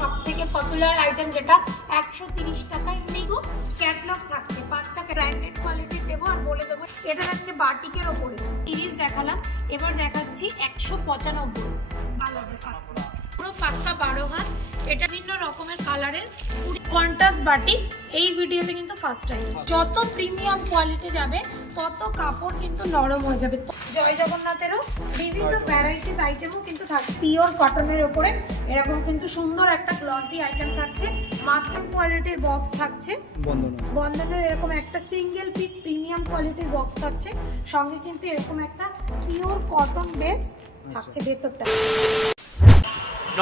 সবথেকে popular item যেটা 130 টাকায় মিগো ক্যাটালগ থাকছে। 5টা ব্র্যান্ডেড কোয়ালিটির দেবো আর বলে দেবো এটা হচ্ছে বাটিকের ওপরে। 30 দেখালাম, এবার দেখাচ্ছি 195 পুরো পাক্কা 12 হাত। এটা বিভিন্ন রকমের কালারের কন্ট্রাস্ট বাটিক এই ভিডিওতে কিন্তু ফার্স্ট টাইম। যত প্রিমিয়াম কোয়ালিটি যাবে তত কাপড় কিন্তু নরম হয়ে যাবে। জয় জগন্নাথেরও বিভিন্ন ভ্যারাইটিস আইটেমও কিন্তু থাকছে। পিওর কটনের ওপরে এরকম কিন্তু সুন্দর একটা গ্লসি আইটেম থাকছে। মাখন কোয়ালিটির বক্স থাকছে, বন্ধনের এরকম একটা সিঙ্গেল পিস প্রিমিয়াম কোয়ালিটির বক্স থাকছে। সঙ্গে কিন্তু এরকম একটা পিওর কটন বেস থাকছে ভেতরটা।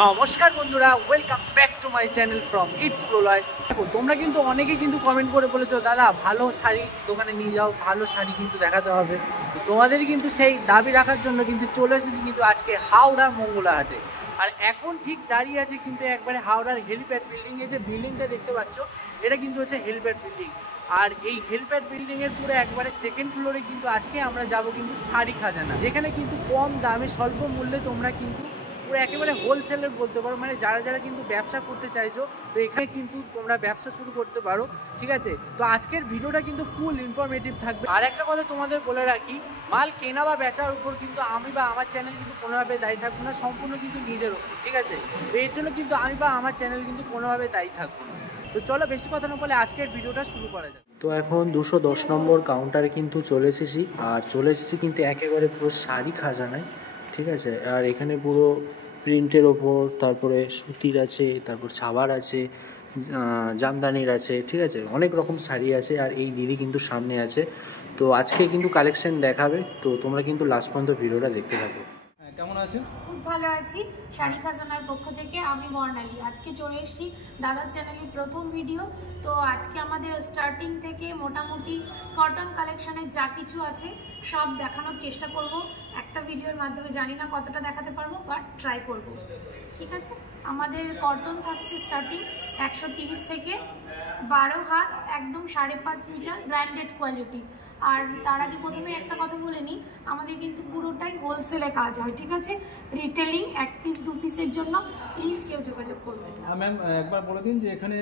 নমস্কার বন্ধুরা, welcome back to my channel from it's Pralay. দেখো তোমরা কিন্তু অনেকেই কিন্তু কমেন্ট করে বলেছো দাদা ভালো শাড়ি দোকানে নিয়ে যাও, ভালো শাড়ি কিন্তু দেখাতে হবে। তো তোমাদের কিন্তু সেই দাবি রাখার জন্য কিন্তু চলে এসেছি কিন্তু আজকে হাওড়া মঙ্গলাহাটে। আর এখন ঠিক দাঁড়িয়ে আছে কিন্তু একবারে হাওড়ার হেলিপ্যাড বিল্ডিং। এই যে বিল্ডিংটা দেখতে পাচ্ছ এটা কিন্তু হচ্ছে হেলিপ্যাড বিল্ডিং। আর এই হেলিপ্যাড বিল্ডিংয়ের পুরো একবারে সেকেন্ড ফ্লোরে কিন্তু আজকে আমরা যাব কিন্তু শাড়ি খাজানা, যেখানে কিন্তু কম দামে স্বল্প মূল্যে তোমরা কিন্তু পুরো একেবারে হোলসেলের বলতে পারো, মানে যারা যারা কিন্তু ব্যবসা করতে চাইছো তো এখানে কিন্তু তোমরা ব্যবসা শুরু করতে পারো। ঠিক আছে, তো আজকের ভিডিওটা কিন্তু ফুল ইনফরমেটিভ থাকবে। আর একটা কথা তোমাদের বলে রাখি, মাল কেনা বা বেচার উপর কিন্তু আমি বা আমার চ্যানেল কিন্তু কোনোভাবে দায়ী থাকবো না, সম্পূর্ণ কিন্তু নিজের উপর। ঠিক আছে, তো এর জন্য কিন্তু আমি বা আমার চ্যানেল কিন্তু কোনোভাবে দায়ী থাকবো না। তো চলো বেশি কথা না বলে আজকের ভিডিওটা শুরু করা যাক। তো এখন 210 নম্বর কাউন্টারে কিন্তু চলে এসেছি, আর চলে এসেছি কিন্তু একেবারে পুরো শাড়ি খাজানায়। ঠিক আছে, আর এখানে পুরো প্রিন্টের ওপর, তারপরে সুতির আছে, তারপর ছাবার আছে, জামদানির আছে। ঠিক আছে, অনেক রকম শাড়ি আছে। আর এই দিদি কিন্তু সামনে আছে, তো আজকে কিন্তু কালেকশন দেখাবে। তো তোমরা কিন্তু লাস্ট পর্যন্ত ভিডিওটা দেখতে থাকো। কেমন আছো? খুব ভালো আছি। শাড়ি খাজানার পক্ষ থেকে আমি বর্ণালী আজকে চলে এসেছি দাদার চ্যানেলের প্রথম ভিডিও। তো আজকে আমাদের স্টার্টিং থেকে মোটামুটি কটন কালেকশনের যা কিছু আছে সব দেখানোর চেষ্টা করব একটা ভিডিওর মাধ্যমে। জানি না কতটা দেখাতে পারবো, বাট ট্রাই করব। ঠিক আছে, আমাদের কটন থাকছে স্টার্টিং 130 থেকে 12 হাত, একদম 5.5 মিটার, ব্র্যান্ডেড কোয়ালিটি। আর তার আগে প্রথমে একটা কথা বলে নিই, আমাদের কিন্তু পুরোটাই হোলসেলে কাজ হয়। ঠিক আছে, রিটেলিং 1 পিস 2 পিসের জন্য প্লিজ কেউ যোগাযোগ করবেন না। ম্যাম একবার বলে দিন যে এখানে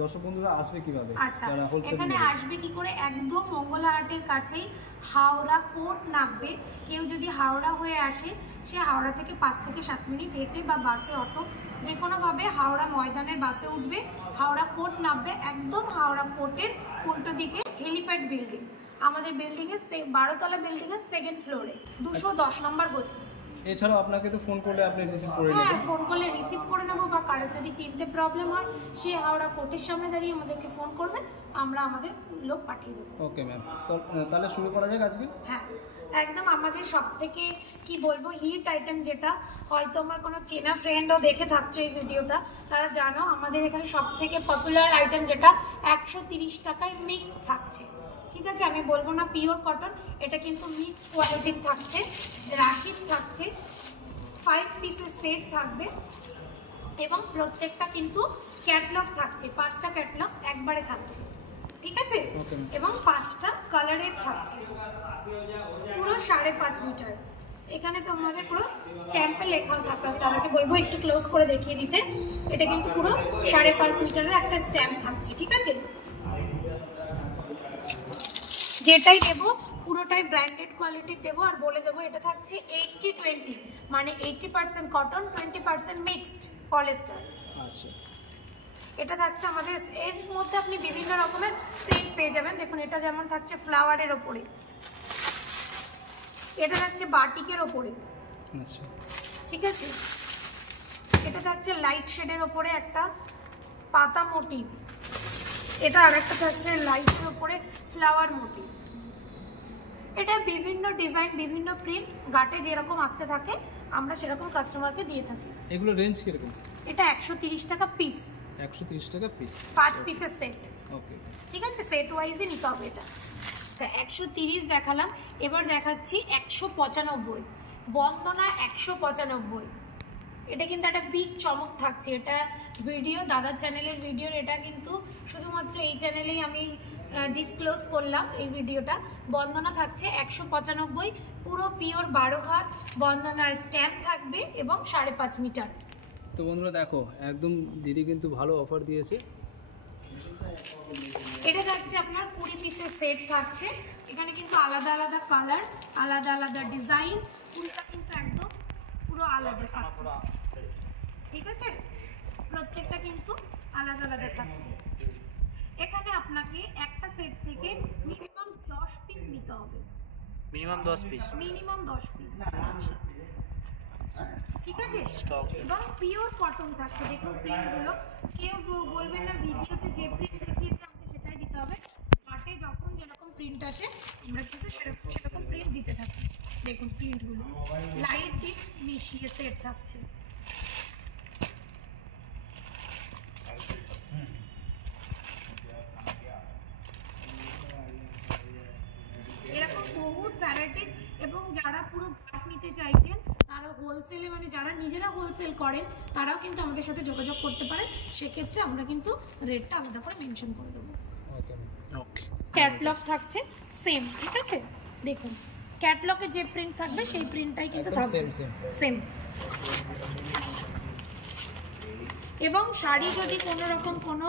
দর্শক বন্ধুরা আসবে কিভাবে? আচ্ছা, এখানে আসবে কি করে? একদম মঙ্গলাহাটের কাছেই হাওড়া কোর্ট নামবে। কেউ যদি হাওড়া হয়ে আসে, সে হাওড়া থেকে 5 থেকে 7 মিনিট হেঁটে বা বাসে, অটো যে কোনোভাবে হাওড়া ময়দানের বাসে উঠবে, হাওড়া কোর্ট নামবে। একদম হাওড়া কোর্টের উল্টো দিকে হেলিপ্যাড বিল্ডিং। আমাদের বিল্ডিংয়ের 12 তলা বিল্ডিংয়ের সেকেন্ড ফ্লোরে 210 নম্বর গতি। এছাড়াও আপনাকে তো ফোন করলে আপনি রিসিভ করে নেবেন। হ্যাঁ, ফোন করলে রিসিভ করে নেবো, বা কারো যদি চিনতে প্রবলেম হয় সে হাওড়া কোর্টের সামনে দাঁড়িয়ে আমাদেরকে ফোন করবে, আমরা আমাদের লোক পাঠিয়ে দেবো। ওকে ম্যাম, তাহলে শুরু করা যাক আজকে। হ্যাঁ, একদম আমাদের সব থেকে কি বলবো হিট আইটেম, যেটা হয়তো আমার কোনো চেনা ফ্রেন্ডও দেখে থাকছো এই ভিডিওটা, তারা জানো আমাদের এখানে সব থেকে পপুলার আইটেম যেটা 130 টাকায় মিক্স থাকছে। ঠিক আছে, আমি বলবো না পিওর কটন, এটা কিন্তু মিক্স কোয়ালিটির থাকছে। রাশি থাকছে, 5 পিসের সেট থাকবে এবং প্রত্যেকটা কিন্তু ক্যাটলগ থাকছে। 5টা ক্যাটলগ একবারে থাকছে। ঠিক আছে, এবং 5টা কালারের থাকছে। পুরো 5.5 মিটার। এখানে তো আমাদের পুরো স্ট্যাম্পে লেখাও থাকবে। আমি দাদাকে বলবো একটু ক্লোজ করে দেখিয়ে দিতে। এটা কিন্তু পুরো 5.5 মিটারের একটা স্ট্যাম্প থাকছে। ঠিক আছে, যেটাই দেবো পুরোটাই ব্র্যান্ডেড কোয়ালিটির দেবো। আর বলে দেবো এটা থাকছে 80-20, মানে 80% কটন, 20% মিক্সড পলিস্টার। আচ্ছা, এটা থাকছে আমাদের। এর মধ্যে আপনি বিভিন্ন রকমের প্রিন্ট পেয়ে যাবেন। দেখুন, এটা যেমন থাকছে ফ্লাওয়ারের ওপরে, এটা থাকছে বাটিকের ওপরে। আচ্ছা, ঠিক আছে, এটা থাকছে লাইট শেডের ওপরে একটা পাতা মোটিভ। এটা আর একটা থাকছে লাইটের ওপরে ফ্লাওয়ার মোটিভ। এটা বিভিন্ন ডিজাইন, বিভিন্ন প্রিন্ট, গাটে যেরকম আসতে থাকে আমরা সেরকম কাস্টমারকে দিয়ে থাকি। এগুলো রেঞ্জ কিরকম? এটা 130 টাকা পিস। 130 টাকা পিস, 5 পিসের সেট। ওকে, ঠিক আছে, সেট ওয়াইজই নিতে হবে এটা। আচ্ছা, 130 দেখালাম, এবার দেখাচ্ছি 195। বন্দনা 195। এটা কিন্তু একটা বিগ চমক থাকছে। এটা ভিডিও দাদার চ্যানেলের ভিডিওর, এটা কিন্তু শুধুমাত্র এই চ্যানেলেই আমি ডিসক্লোজ করলাম এই ভিডিওটা। বন্দনা থাকছে 195, পুরো পিওর 12 হাত। বন্দনার স্ট্যাম্প থাকবে এবং 5.5 মিটার। তো বন্ধুরা দেখো একদম দিদি কিন্তু ভালো অফার দিয়েছে। এটা থাকছে আপনার 20 পিসের সেট থাকছে। এখানে কিন্তু আলাদা আলাদা কালার, আলাদা আলাদা ডিজাইন, পুরোটা কিন্তু একদম পুরো আলাদা থাকছে, ঠিক আছে? প্রত্যেকটা কিন্তু আলাদা আলাদা থাকছে। এখানে আপনাকে একটা সেট থেকে মিনিমাম 10 পিস নিতে হবে। মিনিমাম 10 পিস, মিনিমাম 10 পিস, ঠিক আছে? এবং পিওর কটন থাকছে। দেখুন প্রিন্টগুলো, কেউ বলবেন না ভিডিওতে যে প্রিন্ট দেখিয়েছে আমাকে সেটাই দিতে হবে। হাটে যখন যেরকম প্রিন্ট আসে আমরা কিন্তু সেরকম প্রিন্ট দিতে থাকি। দেখুন প্রিন্টগুলো লাইট ডিপ মিশিয়ে সেট থাকছে। এরকম বহুত ভ্যারাইটির, এবং যারা পুরো ঘাট নিতে চাইছেন তারা হোলসেলে, মানে যারা নিজেরা হোলসেল করেন তারাও কিন্তু আমাদের সাথে যোগাযোগ করতে পারেন। সেক্ষেত্রে আমরা কিন্তু রেটটা আলাদা করে মেনশন করে দেবো। ওকে, ক্যাটলগ থাকছে সেম, ঠিক আছে? দেখুন ক্যাটলগে যে প্রিন্ট থাকবে সেই প্রিন্টটাই কিন্তু থাকবে সেম। এবং শাড়ি যদি কোনো রকম কোনো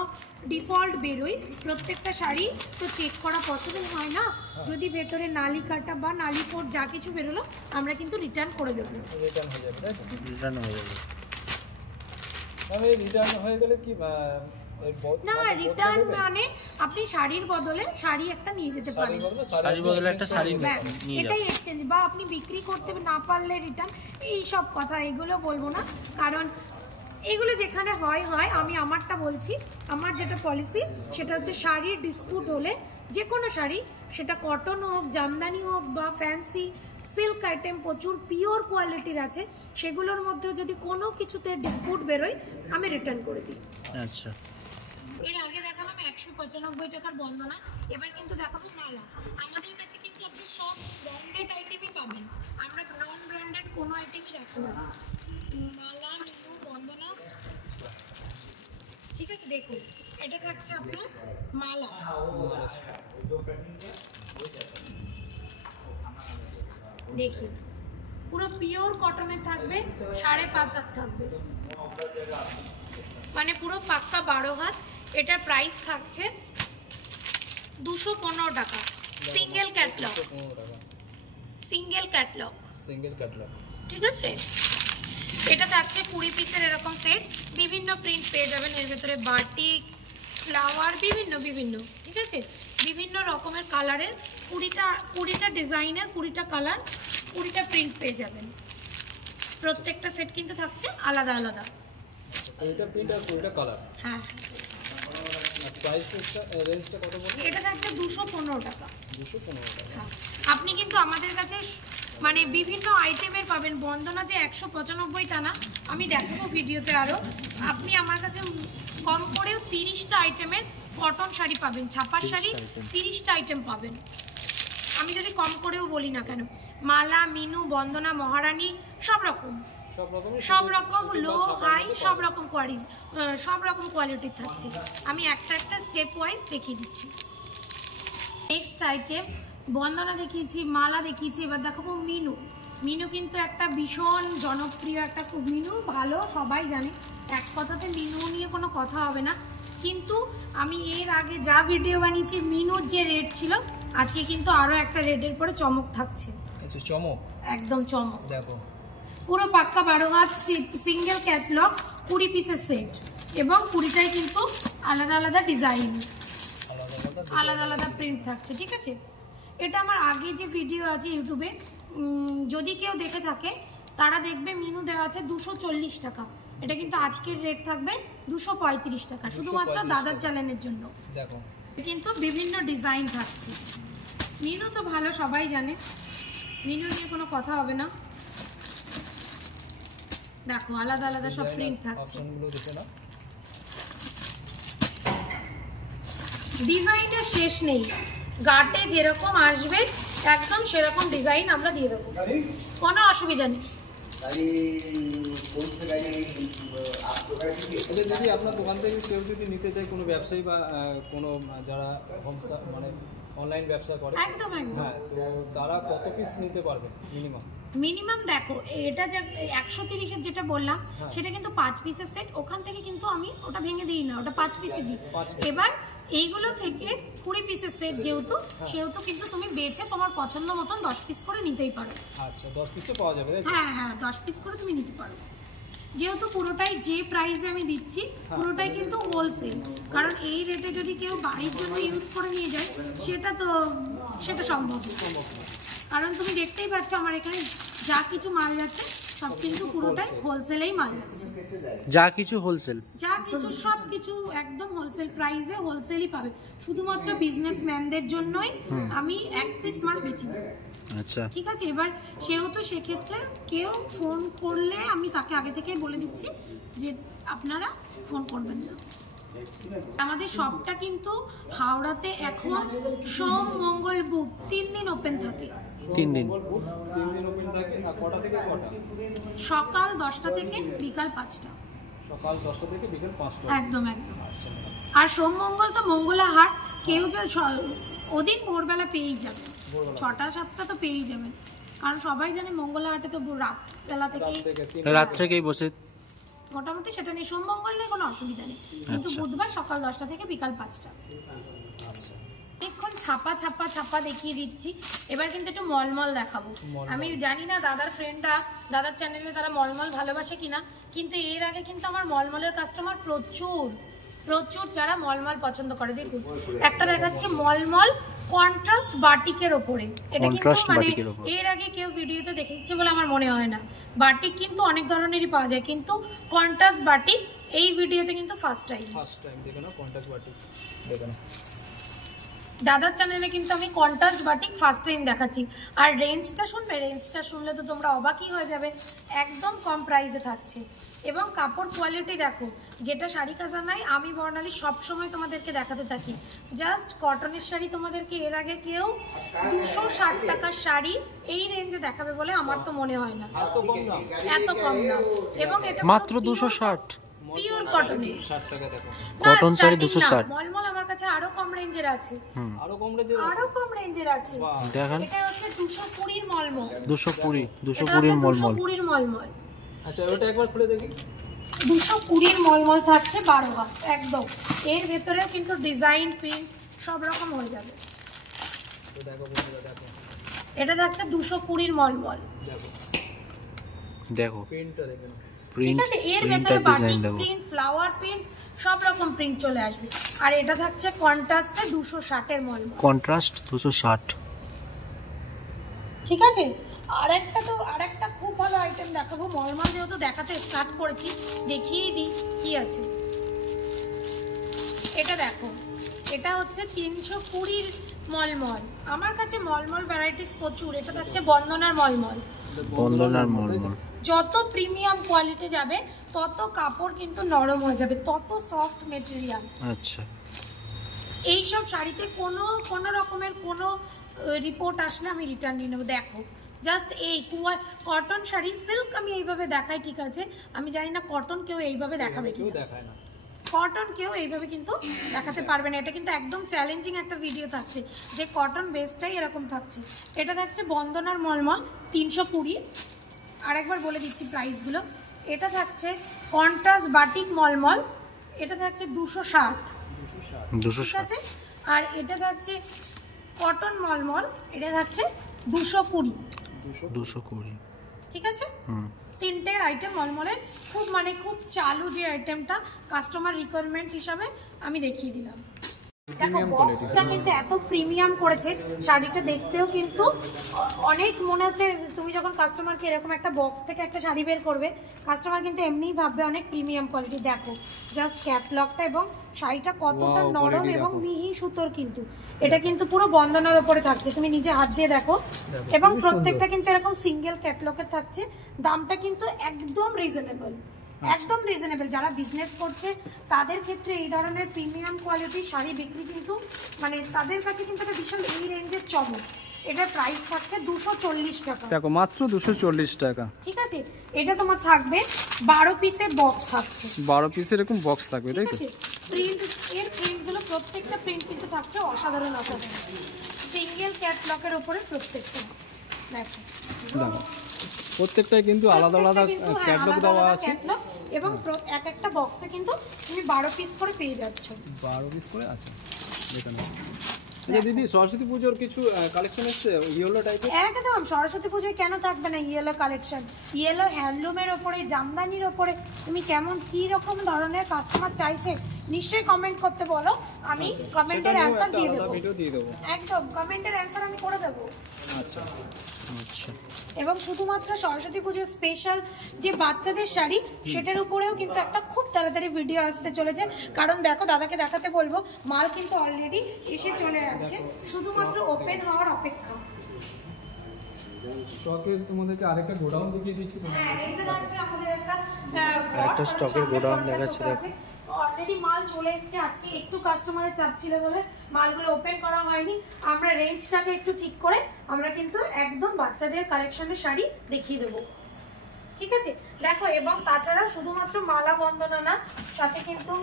ডিফল্ট বেরোয়, প্রত্যেকটা শাড়ি তো চেক করা পসিবল হয় না, যদি ভেতরে নালি কাটা বা নালি ফোট যা কিছু বেরোলো আমরা কিন্তু রিটার্ন করে দেবো। রিটার্ন হয়ে যাবে, তাই তো? রিটার্ন হয়ে যাবে। আমি রিটার্ন হয়ে গেলে কি না, রিটার্ন মানে আপনি শাড়ির বদলে শাড়ি একটা নিয়ে যেতে পারেন, শাড়ির বদলে একটা শাড়ি নিয়ে এটাই এক্সচেঞ্জ। বা আপনি বিক্রি করতে না পারলে রিটার্ন, এই সব কথা এগুলো বলবো না, কারণ এগুলো যেখানে হয় হয়। আমি আমারটা বলছি, আমার যেটা পলিসি সেটা হচ্ছে শাড়ির ডিসপুট হলে, যে কোনো শাড়ি, সেটা কটন হোক, জামদানি হোক বা ফ্যান্সি সিল্ক আইটেম প্রচুর পিওর কোয়ালিটির আছে, সেগুলোর মধ্যে যদি কোনো কিছুতে ডিসপুট বেরোয় আমি রিটার্ন করে দিই। আচ্ছা, এর আগে দেখালাম 195 টাকার বন্দনা, এবার কিন্তু দেখাবো মালা। আমাদের কাছে কিন্তু আপনি সব ব্র্যান্ডেড আইটেমই পাবেন, আমরা নন ব্র্যান্ডেড কোনো আইটেমই রাখতে পারি। মালা, মিনু, বন্দনা, ঠিক আছে? দেখুন এটা থাকছে আপনার মালা, দেখুন পুরো পিওর কটনের থাকবে, 5.5 হাত থাকবে, মানে পুরো পাক্কা 12 হাত। এটার প্রাইস থাকছে 215 টাকা, single catalogue, single catalogue, single catalogue, ঠিক আছে? এটা থাকছে 20 পিসের এরকম সেট, বিভিন্ন প্রিন্ট পেয়ে যাবেন এর ভেতরে, বাটিক, ফ্লাওয়ার, বিভিন্ন, ঠিক আছে? বিভিন্ন রকমের কালারের 20টা ডিজাইনের, 20টা কালার, 20টা প্রিন্ট পেয়ে যাবেন। প্রত্যেকটা সেট কিন্তু থাকছে আলাদা আলাদা, 20টা প্রিন্ট আর 20টা কালার। হ্যাঁ, প্রাইস রেঞ্জটা কত বলবো? এটা থাকছে 215 টাকা। 215 টাকা। হ্যাঁ, আপনি কিন্তু আমাদের কাছে মানে বিভিন্ন আইটেমের পাবেন। বন্দনা যে 195 টা না, আমি দেখাবো ভিডিওতে আরও। আপনি আমার কাছে কম করেও 30টা আইটেমের কটন শাড়ি পাবেন, ছাপার শাড়ি 30টা আইটেম পাবেন, আমি যদি কম করেও বলি না কেন। মালা, মিনু, বন্দনা, মহারানী, সব রকম লো হাই সব রকম কোয়ালিটির থাকছে। আমি একটা স্টেপ ওয়াইজ দেখিয়ে দিচ্ছি। নেক্সট আইটেম বন্দনা দেখিয়েছি, মালা দেখিয়েছি, এবার দেখাবো মিনু। মিনু কিন্তু একটা ভীষণ জনপ্রিয় একটা, খুব মিনু ভালো সবাই জানে, এক কথাতে মিনু নিয়ে কোনো কথা হবে না। কিন্তু আমি এর আগে যা ভিডিও বানিয়েছি মিনুর যে রেট ছিল, আজকে কিন্তু আরও একটা রেটের পরে চমক থাকছে। আচ্ছা, চমক, একদম চমক। দেখো পুরো পাক্কা 12 হাত সিঙ্গেল ক্যাটলগ, 20 পিসের সেট, এবং 20টাই কিন্তু আলাদা আলাদা ডিজাইন, আলাদা আলাদা প্রিন্ট থাকছে, ঠিক আছে? এটা আমার আগে যে ভিডিও আছে ইউটিউবে, যদি কেউ দেখে থাকে তারা দেখবে মিনু দেওয়া আছে 240 টাকা, এটা কিন্তু আজকের রেট থাকবে 235 টাকা, শুধুমাত্র দাদার চ্যানেলের জন্য। দেখো কিন্তু বিভিন্ন ডিজাইন থাকছে। মিনু তো ভালো সবাই জানে, মিনু নিয়ে কোনো কথা হবে না। দেখো আলাদা আলাদা সব প্রিন্ট থাকছে, ডিজাইনের শেষ নেই, গাটে যেরকম আসবে একদম সেরকম ডিজাইন আমরা দিয়ে দেবো, কোনো অসুবিধা নেই। দিদি আপনার দোকান থেকে কেউ যদি নিতে চায়, কোনো ব্যবসায়ী বা কোনো যারা মানে অনলাইন ব্যবসা করে, একদম হ্যাঁ, তো তারা কত পিস নিতে পারবে মিনিমাম? মিনিমাম দেখো এটা যে 130-এর যেটা বললাম সেটা কিন্তু 5 পিসের সেট, ওখান থেকে কিন্তু আমি ওটা ভেঙে দিই না, ওটা 5 পিসই দিই। এবার এইগুলো থেকে 20 পিসের সেট সেহেতু কিন্তু তুমি বেছে তোমার পছন্দ মতন 10 পিস করে নিতেই পারো। আচ্ছা 10 পিসও পাওয়া যাবে? হ্যাঁ 10 পিস করে তুমি নিতে পারো। যেহেতু পুরোটাই যে প্রাইসে আমি দিচ্ছি পুরোটাই কিন্তু হোলসেল, কারণ এই রেটে যদি কেউ বাড়ির জন্য ইউজ করে নিয়ে যায় সেটা সম্ভব না। কারণ তুমি দেখতেই পাচ্ছ আমার এখানে যা কিছু মাল যাচ্ছে সব কিন্তু পুরোটাই হোলসেলেই মাল যাচ্ছে। যা কিছু হোলসেল, সব কিছু একদম হোলসেল প্রাইসে হোলসেলই পাবে। শুধুমাত্র বিজনেসম্যানদের জন্যই আমি 1 পিস মাল বেচি। আচ্ছা ঠিক আছে, এবার সেহেতু সেক্ষেত্রে কেউ ফোন করলে আমি তাকে আগে থেকেই বলে দিচ্ছি যে আপনারা ফোন করবেন না। আমাদের শপটা কিন্তু হাওড়াতে এখন সোম মঙ্গল বুধ 3 দিন ওপেন থাকে। 3 দিন ওপেন থাকে। আর কটা থেকে কটা? সকাল 10টা থেকে বিকাল 5টা। সকাল 10টা থেকে বিকাল 5টা। একদম। আর সোম মঙ্গল তো মঙ্গলা হাট, কেউ যে ওদিন ভোরবেলা পেয়েই যাবে, 6টা 7টা তো পেয়েই যাবে, কারণ সবাই জানে মঙ্গলা হাটে তো রাত থেকেই বসে মোটামুটি, সেটা নিয়ে সোম মঙ্গল নিয়ে কোনো অসুবিধা নেই। কিন্তু বুধবার সকাল 10টা থেকে বিকাল 5টা। অনেকক্ষণ ছাপা দেখিয়ে দিচ্ছি, এবার কিন্তু একটু মলমল দেখাবো। আমি জানি না দাদার চ্যানেলে তারা মলমল ভালোবাসে কিনা, কিন্তু এর আগে কিন্তু আমার মলমলের কাস্টমার প্রচুর যারা মলমল পছন্দ করে। দেখুন একটা দেখাচ্ছে মলমল কন্ট্রাস্ট বাটিকের ওপরে। এটা কিন্তু মানে এর আগে কেউ ভিডিওতে দেখেছে বলে আমার মনে হয় না। বাটিক কিন্তু অনেক ধরনেরই পাওয়া যায়, কিন্তু কন্ট্রাস্ট বাটিক এই ভিডিওতে কিন্তু ফার্স্ট টাইম দেখো না কন্ট্রাস্ট বাটিক। দেখো না দাদার চ্যানেলে কিন্তু আমি কন্ট্রাস্ট বাটিক ফার্স্ট টাইম দেখাচ্ছি। আর রেঞ্জটা শুনলে তো তোমরা অবাকই হয়ে যাবে, একদম কম প্রাইসে থাকছে। এবং কাপড় কোয়ালিটি দেখো, যেটা শাড়ি খাজানায় আমি বর্ণালী সবসময় তোমাদেরকে দেখাতে থাকি। জাস্ট কটনের শাড়ি তোমাদেরকে এর আগে কেউ 260 টাকার শাড়ি এই রেঞ্জে দেখাবে বলে আমার তো মনে হয় না, এত কম দাম। এবং এটা মাত্র 260 পিওর কটনের 60 টাকা। দেখো কটন শাড়ি 260। মলমল আমার কাছে আরো কম রেঞ্জের আছে, আরো কম রেঞ্জের আছে। দেখেন এটা হচ্ছে 220 এর মলমল। 220 এর মলমল। আচ্ছা ওটা একবার খুলে দেখি। 220 এর মলমল থাকছে 12 হাত একদম। এর ভেতরে কিন্তু ডিজাইন প্রিন্ট সব রকম হয়ে যাবে। তো দেখো বন্ধুরা, দেখো এটা থাকছে 220 এর মলমল। দেখো প্রিন্টটা দেখেন। ঠিক আছে, এর ভেতরে বাটিক প্রিন্ট, ফ্লাওয়ার প্রিন্ট সব রকম প্রিন্ট চলে আসবে। আর এটা থাকছে কন্ট্রাস্টে 260 এর মলমল। কন্ট্রাস্ট 260। ঠিক আছে, আরেকটা খুব ভালো আইটেম দেখাবো। মলমল যেহেতু দেখাতে স্টার্ট করেছি, দেখিয়েই দিই কি আছে। এটা দেখো, এটা হচ্ছে 320 মলমল। আমার কাছে মলমল ভ্যারাইটিস প্রচুর। এটা থাকছে বন্দনার মলমল। যত প্রিমিয়াম কোয়ালিটি যাবে তত কাপড় কিন্তু নরম হয়ে যাবে, তত সফট মেটেরিয়াল। আচ্ছা, এইসব শাড়িতে কোনো রকমের কোনো রিপোর্ট আসলে আমি রিটার্ন নিয়ে নেবো। দেখো জাস্ট এই কটন শাড়ি, সিল্ক আমি এইভাবে দেখাই, ঠিক আছে, আমি জানি না কটন কেউ এইভাবে দেখাবে কি দেখায় না। কটন কেউ এইভাবে কিন্তু দেখাতে পারবে না। এটা কিন্তু একদম চ্যালেঞ্জিং একটা ভিডিও থাকছে যে কটন বেসটাই এরকম থাকছে। এটা থাকছে বন্দনার মলমল 320। আরেকবার বলে দিচ্ছি প্রাইসগুলো। এটা থাকছে কন্ট্রাস্ট বাটিক মলমল, এটা থাকছে 260। ঠিক আছে, আর এটা থাকছে কটন মলমল, এটা থাকছে 220। ঠিক আছে, তিনটে আইটেম মলমলের। খুব চালু যে আইটেমটা, কাস্টমার রিকোয়ারমেন্ট হিসাবে আমি দেখিয়ে দিলাম। দেখো বক্সটা কিন্তু এত প্রিমিয়াম করেছে, শাড়িটা দেখতেও কিন্তু অনেক মনে হচ্ছে। তুমি যখন কাস্টমারকে এরকম একটা বক্স থেকে একটা শাড়ি বের করবে, কাস্টমার কিন্তু এমনিই ভাববে অনেক প্রিমিয়াম কোয়ালিটি। দেখো জাস্ট ক্যাটলগটা এবং শাড়িটা কতটা নরম এবং মিহি সুতোর। কিন্তু এটা কিন্তু পুরো বন্দনার উপরে থাকছে, তুমি নিজে হাত দিয়ে দেখো। এবং প্রত্যেকটা কিন্তু এরকম সিঙ্গেল ক্যাটলগের থাকছে। দামটা কিন্তু একদম রিজনেবল, একদম রিজনেবল। যারা বিজনেস করছে তাদের ক্ষেত্রে এই ধরনের প্রিমিয়াম কোয়ালিটির শাড়ি বিক্রি কিন্তু মানে তাদের কাছে কিন্তু একটা বিশাল এই রেঞ্জের চমক। এটার প্রাইস থাকছে 240 টাকা। দেখো মাত্র 240 টাকা। ঠিক আছে, এটা তোমার থাকবে 12 পিসের বক্স থাকছে। 12 পিসের এরকম বক্স থাকবে, তাই তো? প্রিন্ট, এর প্রিন্টগুলো প্রত্যেকটা প্রিন্ট কিন্তু থাকছে অসাধারণ। সিঙ্গেল ক্যাটলগের উপরে প্রত্যেকটা। দেখো প্রত্যেকটাই কিন্তু আলাদা আলাদা ক্যাটলগ দেওয়া আছে এবং এক একটা বক্সে কিন্তু তুমি 12 পিস করে পেয়ে যাচ্ছ। 12 পিস করে আছে এখানে। আচ্ছা দিদি, সরস্বতী পুজোর কিছু কালেকশন এসেছে ইয়েলো টাইপের? একদম, সরস্বতী পুজোয় কেন থাকবে না ইয়েলো কালেকশন? ইয়েলো হ্যান্ডলুমের ওপরে, জামদানির ওপরে তুমি কেমন কি রকম ধরনের কাস্টমার চাইছে নিশ্চয়ই কমেন্ট করতে বলো, আমি কমেন্টের অ্যানসার দিয়ে দেবো। একদম কমেন্টের অ্যানসার আমি করে দেবো। আচ্ছা আচ্ছা। এবং শুধুমাত্র সরস্বতী পুজোর স্পেশাল যে বাচ্চাদের শাড়ি, সেটার উপরেও কিন্তু একটা খুব তাড়াতাড়ি ভিডিও আসতে চলেছে। কারণ দেখো, দাদাকে দেখাতে বলবো, মাল কিন্তু অলরেডি এসে চলে আছে, শুধুমাত্র ওপেন হওয়ার অপেক্ষা। স্টকের তোমাদেরকে আরেকটা গোডাউন দেখিয়ে দিচ্ছি। হ্যাঁ, এটা হচ্ছে আমাদের একটা স্টকের গোডাউন দেখাচ্ছি। অলরেডি মাল চলে এসেছে, আজকে একটু কাস্টমারের চাপ ছিল বলে মালগুলো ওপেন করা হয়নি। আমরা রেঞ্জটাকে একটু ঠিক করে আমরা কিন্তু একদম বাচ্চাদের কালেকশনের শাড়ি দেখিয়ে দেবো, ঠিক আছে? দেখো, এবং তাছাড়া শুধুমাত্র মালা বন্দনা না, সাথে কিন্তু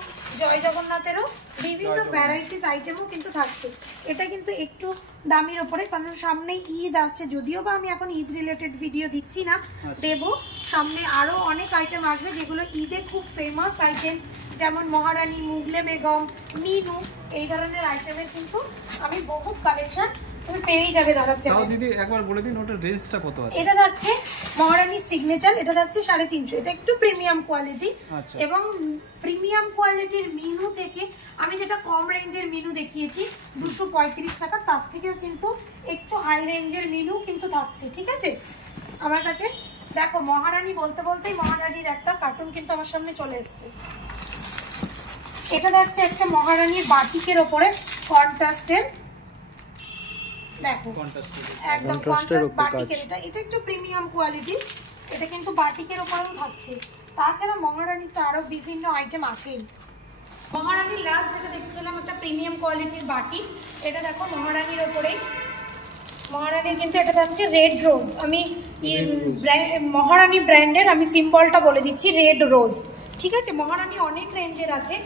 জয় জগন্নাথেরও বিভিন্ন ভ্যারাইটিস আইটেমও কিন্তু থাকছে। এটা কিন্তু একটু দামির ওপরে, কারণ সামনে ঈদ আসছে, যদিও বা আমি এখন ঈদ রিলেটেড ভিডিও দিচ্ছি না, দেব সামনে আরও অনেক আইটেম আসবে যেগুলো ঈদে খুব ফেমাস আইটেম, যেমন মহারানী, মুগলে বেগম, মিনু, এই ধরনের আইটেমের কিন্তু আমি বহু কালেকশন তুমি পেয়েই যাবে দাদার চ্যানেলে। দিদি একবার বলে দিন ওটার রেঞ্জটা কত আছে? এটা যাচ্ছে মহারানীর সিগনেচার, এটা যাচ্ছে 350। এটা একটু প্রিমিয়াম কোয়ালিটি, এবং প্রিমিয়াম কোয়ালিটির মিনু থেকে আমি যেটা কম রেঞ্জের মিনু দেখিয়েছি 235 টাকা, তার থেকেও কিন্তু একটু হাই রেঞ্জের মিনু কিন্তু থাকছে, ঠিক আছে আমার কাছে। দেখো, মহারানী বলতে বলতেই মহারানীর একটা কার্টুন কিন্তু আমার সামনে চলে এসছে। এটা যাচ্ছে একটা মহারানীর বাটিকের ওপরে কন্ট্রাস্টের, দেখো একদম কন্ট্রাস্ট বাটিকের। এটা একটু প্রিমিয়াম কোয়ালিটি, এটা কিন্তু বাটিকের ওপরেও থাকছে। তাছাড়া মহারানীর তো আরো বিভিন্ন আইটেম আছেই। মহারানীর লাস্ট যেটা দেখছিলাম একটা প্রিমিয়াম কোয়ালিটির বাটি, এটা দেখো মহারানীর ওপরেই। মহারানীর কিন্তু এটা থাকছে রেড রোজ, আমি মহারানী ব্র্যান্ডের আমি সিম্বলটা বলে দিচ্ছি, রেড রোজ, ঠিক আছে? মহারানী অনেক রেঞ্জের আছে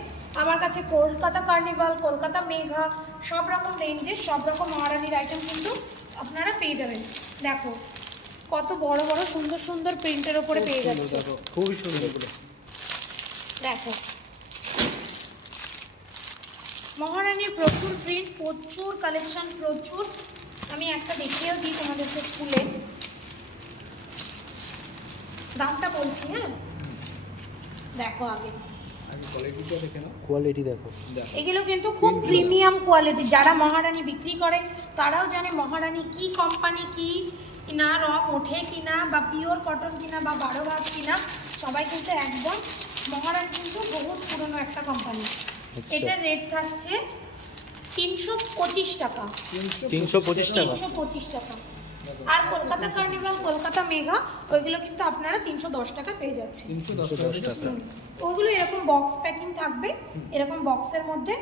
আমার কাছে, কলকাতা কার্নিভাল, কলকাতা মেঘা, সব রকম রেঞ্জের সব রকম মহারানীর আইটেম কিন্তু আপনারা পেয়ে যাবেন। দেখো কত বড় বড় সুন্দর সুন্দর প্রিন্টের উপরে পেয়ে যাচ্ছে, খুবই সুন্দর। দেখো মহারানীর প্রচুর প্রিন্ট, প্রচুর কালেকশন, প্রচুর। আমি একটা দেখিয়েও দিই তোমাদেরকে খুলে, দামটা বলছি। হ্যাঁ, দেখো আগে কোয়ালিটি দেখো, এগুলো কিন্তু খুব প্রিমিয়াম কোয়ালিটি। যারা মহারানী বিক্রি করে তারাও জানে মহারানী কি কোম্পানি, কি না রং ওঠে কিনা, বা পিওর কটন কিনা, বা 12 ভাগ কিনা, সবাই কিন্তু একদম মহারানী কিন্তু বহুত পুরনো একটা কোম্পানি। এটার রেট থাকছে 325 টাকা। 325 টাকা, 325 টাকা। আর কলকাতা কার্নিভাল, কলকাতা মেঘা, ওইগুলো কিন্তু আপনারা 310 টাকা পেয়ে যাচ্ছে। 310 টাকা। ওগুলো এরকম বক্স প্যাকিং থাকবে, এরকম বক্সের মধ্যে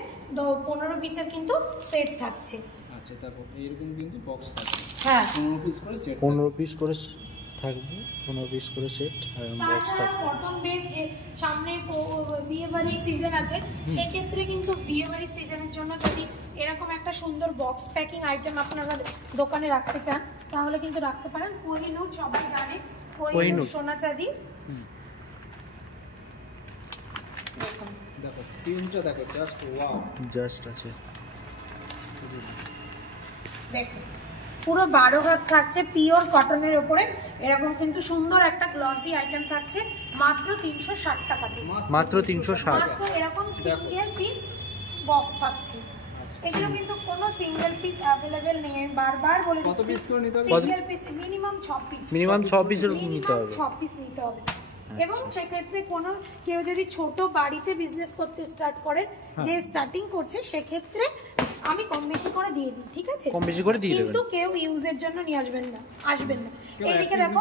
15 পিসের কিন্তু সেট থাকছে। আচ্ছা, তারপর এরকম কিন্তু বক্স থাকবে। হ্যাঁ, 15 পিস করে সেট, 15 পিস করে থাকবে, 15 পিস করে সেট আর বক্স তাছাড়া থাকবে। কটন বেস, যে সামনে বিয়ে বাড়ি সিজন আছে, সেক্ষেত্রে কিন্তু বিয়ে বাড়ি সিজনের জন্য যদি এরকম একটা সুন্দর বক্স প্যাকিং আইটেম আপনারা দোকানে রাখতে চান, তাহলে কিন্তু রাখতে পারেন। কোহিনূর সবাই জানে, কোহিনূর সোনা চাঁদি। দেখুন, দেখো প্রিন্টটা দেখো, জাস্ট ওয়াও, জাস্ট আছে। দেখুন পুরো 12 ভাগ থাকছে পিওর কটনের উপরে, এরকম কিন্তু সুন্দর একটা গ্লসি আইটেম থাকছে মাত্র 360 টাকাতে। মাত্র 360। মাত্র এরকম সিঙ্গেল পিস বক্স থাকছে। এগুলো কিন্তু কোনো সিঙ্গেল পিস अवेलेबल নেই, আমি বারবার বলে দিচ্ছি। কত পিস করে নিতে হবে? Single piece minimum 6 piece, minimum 6 piece নিতে হবে। 6 পিস নিতে হবে। এবং সেক্ষেত্রে কোনো কেউ যদি ছোট বাড়িতে বিজনেস করতে স্টার্ট করে, যে স্টার্টিং করছে, সেক্ষেত্রে আমি কম বেশি করে দিয়ে দিই, ঠিক আছে? কম বেশি করে দিয়ে দেবেন, কিন্তু কেউ ইউজের জন্য নিয়ে আসবেন না। এইদিকে দেখো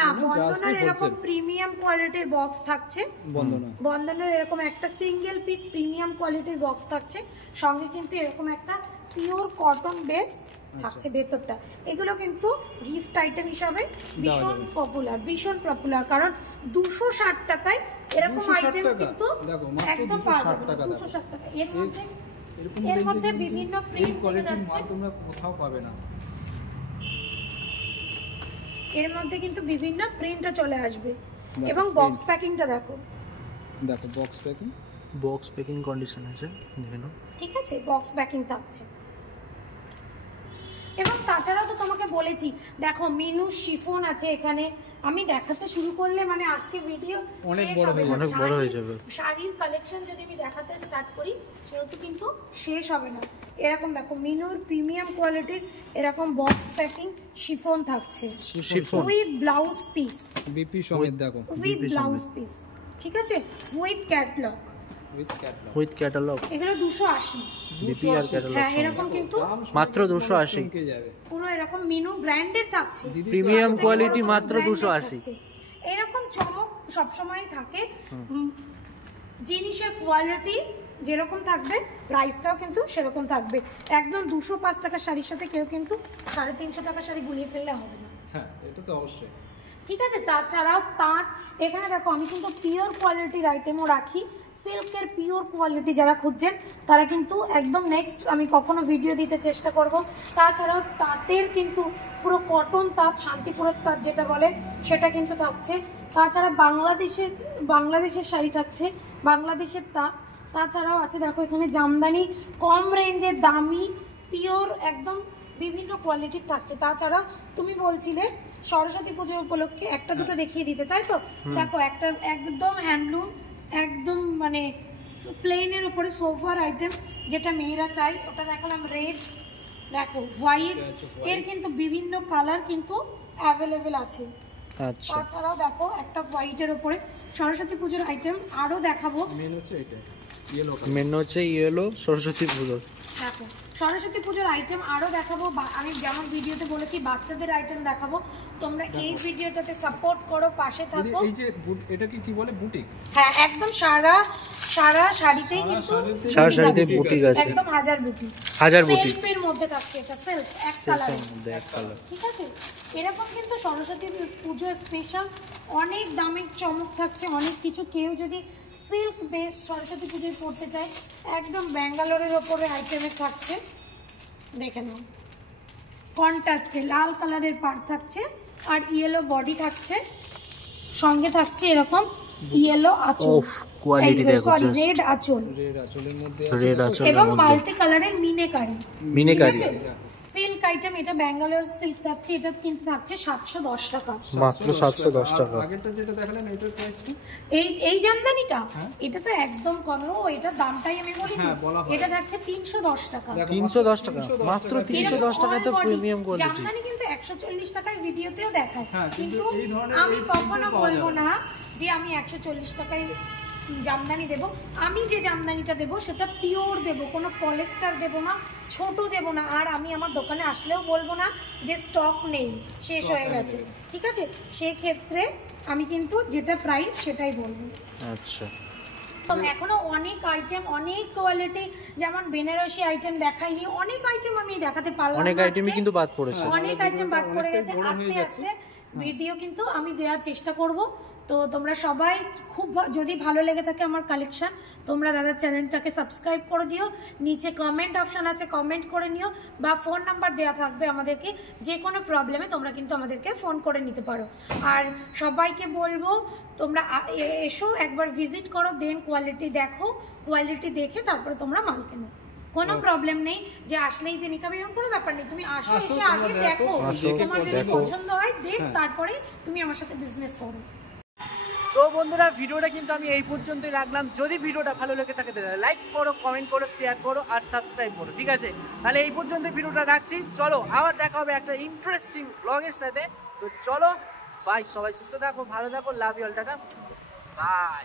না, বন্ধনার এরকম প্রিমিয়াম কোয়ালিটির বক্স থাকছে। বন্ধনার এরকম একটা সিঙ্গেল পিস প্রিমিয়াম কোয়ালিটির বক্স থাকছে, সঙ্গে কিন্তু এরকম একটা পিওর কটন বেস থাকছে ভেতরটা। এগুলো কিন্তু গিফট আইটেম হিসাবে ভীষণ পপুলার, কারণ 260 টাকায় এরকম আইটেম কিন্তু একদম পাওয়া যাবে। 260 টাকা। এর মধ্যে বিভিন্ন প্রিন্ট কোয়ালিটির মাল তোমরা কোথাও পাবে না। এর মধ্যে কিন্তু বিভিন্ন প্রিন্টও চলে আসবে। এবং বক্স প্যাকিংটা দেখো, দেখো বক্স প্যাকিং কন্ডিশন আছে দেখো, ঠিক আছে, বক্স প্যাকিং থাকছে। এবং তাছাড়াও তো তোমাকে বলেছি দেখো মিনু শিফন আছে এখানে। আমি দেখাতে শুরু করলে মানে আজকে ভিডিও অনেক বড় হয়ে যাবে। শাড়ির কালেকশন যদি আমি দেখাতে স্টার্ট করি সেহেতু কিন্তু শেষ হবে না। এরকম দেখো মিনুর প্রিমিয়াম কোয়ালিটির এরকম বক্স প্যাকিং শিফন থাকছে, উইথ ব্লাউজ পিস, বিপি সমেত দেখো, উইথ ব্লাউজ পিস, ঠিক আছে, উইথ ক্যাটালগ, এগুলো 280 বিপি আর ক্যাটালগ। হ্যাঁ এরকম কিন্তু মাত্র 280 পুরো এরকম মিনু ব্র্যান্ডের থাকছে, প্রিমিয়াম কোয়ালিটি মাত্র 280। এরকম চমক সবসময় থাকে, জিনিসের কোয়ালিটি যেরকম থাকবে প্রাইসটাও কিন্তু সেরকম থাকবে। একদম 205 টাকার শাড়ির সাথে কেউ কিন্তু 350 টাকার শাড়ি গুলিয়ে ফেললে হবে না। হ্যাঁ এটা তো অবশ্যই, ঠিক আছে। তাছাড়াও তাঁত, এখানে দেখো আমি কিন্তু পিওর কোয়ালিটির আইটেমও রাখি। সিল্কের পিওর কোয়ালিটি যারা খুঁজছেন তারা কিন্তু একদম নেক্সট আমি কখনো ভিডিও দিতে চেষ্টা করব। তাছাড়াও তাঁতের কিন্তু পুরো কটন তাঁত, শান্তিপুরের তাঁত যেটা বলে সেটা কিন্তু থাকছে। তাছাড়া বাংলাদেশের শাড়ি থাকছে, বাংলাদেশের তাঁত। তাছাড়াও আছে দেখো এখানে জামদানি, কম রেঞ্জের দামি পিওর একদম বিভিন্ন কোয়ালিটির থাকছে। তাছাড়া তুমি বলছিলে সরস্বতী পুজোর উপলক্ষে একটা দুটো দেখিয়ে দিতে, তাই তো? দেখো একটা একদম হ্যান্ডলুম, একদম মানে প্লেনের উপরে সোফার আইটেম যেটা মেয়েরা চাই ওটা দেখালাম, রেড, দেখো হোয়াইট, এর কিন্তু বিভিন্ন কালার কিন্তু অ্যাভেলেবেল আছে। আচ্ছা, তাছাড়াও দেখো একটা হোয়াইটের উপরে সরস্বতী পুজোর আইটেম আরো দেখাবো। মেন হচ্ছে ইয়েলো সরস্বতী পুজো। দেখো সরস্বতী পুজোর আইটেম আরো দেখাবো। আমি যেমন ভিডিওতে বলেছি বাচ্চাদের আইটেম দেখাবো, তোমরা এই ভিডিওটাতে সাপোর্ট করো, পাশে থাকো। এই যে এটা কি বলে বুটিক? হ্যাঁ একদম সারা শাড়িতেই কিন্তু শাড়িতে বুটিক আছে, একদম হাজার বুটি, সেলফের মধ্যে থাকছে, এটা সেলফ এক কালার, ঠিক আছে। এরকম কিন্তু সরস্বতী পুজো স্পেশাল অনেক দামের চমক থাকছে, অনেক কিছু। কেউ যদি সিল্ক বেস সরস্বতী পুজোয় পড়তে চায় একদম ব্যাঙ্গালোরের ওপরে আইটেমের থাকছে, দেখে নাও। কন্ট্রাস্টে লাল কালারের পাড় থাকছে আর ইয়েলো বডি থাকছে, সঙ্গে থাকছে এরকম ইয়েলো আঁচল, সরি রেড আঁচল, এবং মাল্টি কালারের মিনেকারি সিল্ক আইটেম। এটা ব্যাঙ্গালোর সিল্ক থাকছে, এটা কিন্তু থাকছে 710 টাকা, মাত্র 710 টাকা। আগেরটা যেটা দেখালেন এটার প্রাইস কি? এই জামদানিটা এটা তো একদম কম, এটা দামটাই আমি বলি, এটা থাকছে 310 টাকা। 310 টাকা, মাত্র 310 টাকায় তো প্রিমিয়াম কোয়ালিটি। জামদানি কিন্তু 140 টাকায় ভিডিওতেও দেখায়, কিন্তু আমি কখনো বলবো না যে আমি 140 টাকায় জামদানি দেব। আমি যে জামদানিটা দেব সেটা পিওর দেব, কোনো পলিস্টার দেব না, ছোট দেব না। আর আমি আমার দোকানে আসলেও বলবো না যে স্টক নেই, শেষ হয়ে গেছে, ঠিক আছে। সেক্ষেত্রে আমি কিন্তু যেটা প্রাইস সেটাই বলবো। আচ্ছা, তো এখনো অনেক আইটেম, অনেক কোয়ালিটি, যেমন বেনারসি আইটেম দেখাইনি, অনেক আইটেম আমি দেখাতে পারলাম, অনেক আইটেমই কিন্তু বাদ পড়েছে, অনেক আইটেম বাদ পড়ে গেছে। আস্তে আস্তে ভিডিও কিন্তু আমি দেওয়ার চেষ্টা করব। তো তোমরা সবাই খুব, যদি ভালো লেগে থাকে আমার কালেকশন, তোমরা দাদার চ্যানেলটাকে সাবস্ক্রাইব করে দিও। নিচে কমেন্ট অপশান আছে, কমেন্ট করে নিও, বা ফোন নাম্বার দেওয়া থাকবে আমাদেরকে। যে কোনো প্রবলেমে তোমরা কিন্তু আমাদেরকে ফোন করে নিতে পারো। আর সবাইকে বলবো তোমরা এসো, একবার ভিজিট করো, দেন কোয়ালিটি দেখো, কোয়ালিটি দেখে তারপরে তোমরা মাল কেনো। কোনো প্রবলেম নেই যে আসলেই যে নিতে হবে এরকম কোনো ব্যাপার নেই। তুমি আসো, এসে আগে দেখো, তোমার যদি পছন্দ হয় দেন তারপরে তুমি আমার সাথে বিজনেস করো। তো বন্ধুরা ভিডিওটা কিন্তু আমি এই পর্যন্তই রাখলাম। যদি ভিডিওটা ভালো লেগে থাকে তাহলে লাইক করো, কমেন্ট করো, শেয়ার করো আর সাবস্ক্রাইব করো, ঠিক আছে? তাহলে এই পর্যন্ত ভিডিওটা রাখছি, চলো আবার দেখা হবে একটা ইন্টারেস্টিং ব্লগের সাথে। তো চলো বাই, সবাই সুস্থ থাকো, ভালো থাকো, love you all, tata by.